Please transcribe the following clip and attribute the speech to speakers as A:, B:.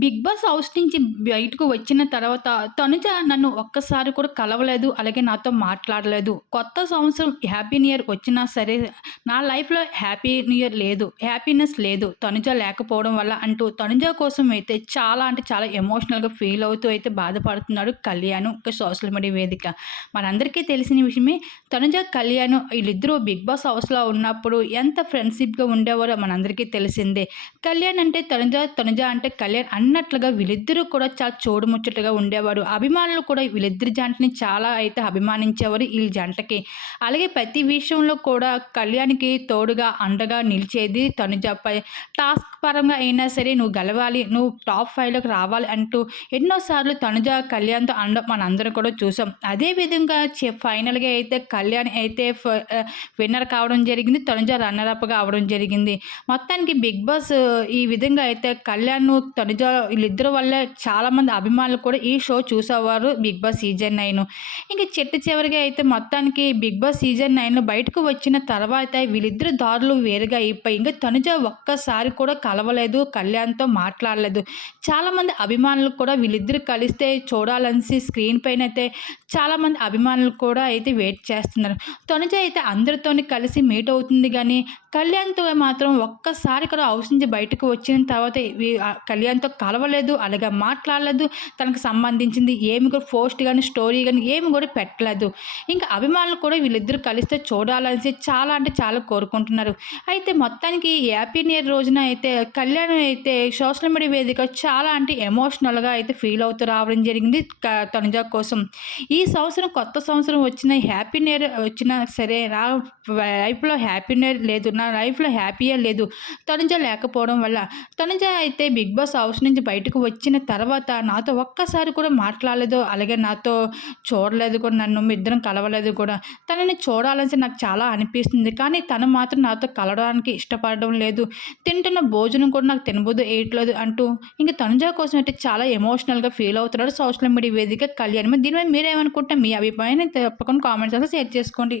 A: Big boss house నుంచి బయటకు వచ్చిన తర్వాత తనుజ నన్ను ఒక్కసారి కూడా కలవలేదు. అలాగే నాతో మాట్లాడలేదు. కొత్త సంవత్సరం హ్యాపీ న్యూ ఇయర్ వచ్చినా సరే నా లైఫ్‌లో హ్యాపీ న్యూ ఇయర్ లేదు. హ్యాపీనెస్ లేదు. తనుజ లేకపోవడం వల్ల అంటూ తనుజ కోసం అయితే చాలా అంటే చాలా ఎమోషనల్‌గా ఫీల్ అవుతూ అయితే బాధపడుతున్నాడు కళ్యాణ్ ఒక సోషల్ మీడియా వేదిక. మనందరికీ తెలిసిన విషయమే తనుజ, కళ్యాణ్ వీళ్ళిద్దరూ బిగ్ బాస్ హౌస్‌లో ఉన్నప్పుడు ఎంత ఫ్రెండ్షిప్‌గా ఉండేవారో మనందరికీ తెలిసిందే. కళ్యాణ్ అంటే తనుజ, తనుజ అంటే కళ్యాణ్ అన్నట్లుగా వీళ్ళిద్దరూ కూడా చాలా చూడముచ్చటగా ఉండేవారు. అభిమానులు కూడా వీళ్ళిద్దరి జంటని చాలా అయితే అభిమానించేవారు వీళ్ళ జంటకి. అలాగే ప్రతి విషయంలో కూడా కళ్యాణ్‌కి తోడుగా, అండగా నిలిచేది తనుజ. పై టాస్క్ పరంగా అయినా సరే నువ్వు గెలవాలి, నువ్వు టాప్ ఫైవ్లోకి రావాలి అంటూ ఎన్నోసార్లు తనుజ కళ్యాణ్‌తో అనడం మనందరం కూడా చూసాం. అదే విధంగా చె ఫైనల్‌గా అయితే కళ్యాణ్ అయితే విన్నర్ కావడం జరిగింది. తనుజ రన్నర్ అప్‌గా అవ్వడం జరిగింది. మొత్తానికి బిగ్ బాస్ ఈ విధంగా అయితే కళ్యాణ్, తనుజ వీళ్ళిద్దరి వల్ల చాలామంది అభిమానులు కూడా ఈ షో చూసేవారు బిగ్ బాస్ సీజన్ నైన్ ఇంకా చిట్ట చివరిగా అయితే మొత్తానికి బిగ్ బాస్ సీజన్ నైన్లో బయటకు వచ్చిన తర్వాత వీళ్ళిద్దరు దారులు వేరుగా అయిపోయి ఇంకా తనుజ ఒక్కసారి కూడా కలవలేదు. కళ్యాణ్‌తో మాట్లాడలేదు. చాలామంది అభిమానులు కూడా వీళ్ళిద్దరు కలిస్తే చూడాలనేసి స్క్రీన్ పైన అయితే చాలామంది అభిమానులు కూడా అయితే వెయిట్ చేస్తున్నారు. తనుజ అయితే అందరితోని కలిసి మీట్ అవుతుంది కానీ కళ్యాణ్‌తో మాత్రం ఒక్కసారి కూడా హౌస్ నుంచి బయటకు వచ్చిన తర్వాత కళ్యాణ్‌తో కలవలేదు. అలాగే మాట్లాడలేదు. తనకు సంబంధించింది ఏమి కూడా పోస్ట్ కానీ స్టోరీ కానీ ఏమి కూడా పెట్టలేదు. ఇంకా అభిమానులు కూడా వీళ్ళిద్దరూ కలిస్తే చూడాలని చాలా అంటే చాలా కోరుకుంటున్నారు. అయితే మొత్తానికి హ్యాపీ న్యూ ఇయర్ రోజున అయితే కళ్యాణ్ అయితే సోషల్ మీడియా వేదిక చాలా అంటే ఎమోషనల్‌గా అయితే ఫీల్ అవుతూ రావడం జరిగింది తనుజ కోసం. ఈ సంవత్సరం కొత్త సంవత్సరం వచ్చిన హ్యాపీ న్యూ ఇయర్ వచ్చినా సరే నా లైఫ్‌లో హ్యాపీ న్యూ ఇయర్ లేదు. నా లైఫ్‌లో హ్యాపీయే లేదు. తనుజ లేకపోవడం వల్ల. తనుజ అయితే బిగ్ బాస్ హౌస్ నుంచి బయటకు వచ్చిన తర్వాత నాతో ఒక్కసారి కూడా మాట్లాడలేదు. అలాగే నాతో చూడలేదు కూడా నన్ను. ఇద్దరం కలవలేదు కూడా. తనని చూడాలని నాకు చాలా అనిపిస్తుంది. కానీ తను మాత్రం నాతో కలవడానికి ఇష్టపడడం లేదు. తింటున్న భోజనం కూడా నాకు తినబోదు వేయట్లేదు అంటూ ఇంక తనుజ కోసం అయితే చాలా ఎమోషనల్‌గా ఫీల్ అవుతున్నాడు సోషల్ మీడియా వేదిక కళ్యాణ్. దీనిపై మీరేమనుకుంటే మీ అభిప్రాయాన్ని తప్పకుండా కామెంట్స్ సెక్షన్‌లో షేర్ చేసుకోండి.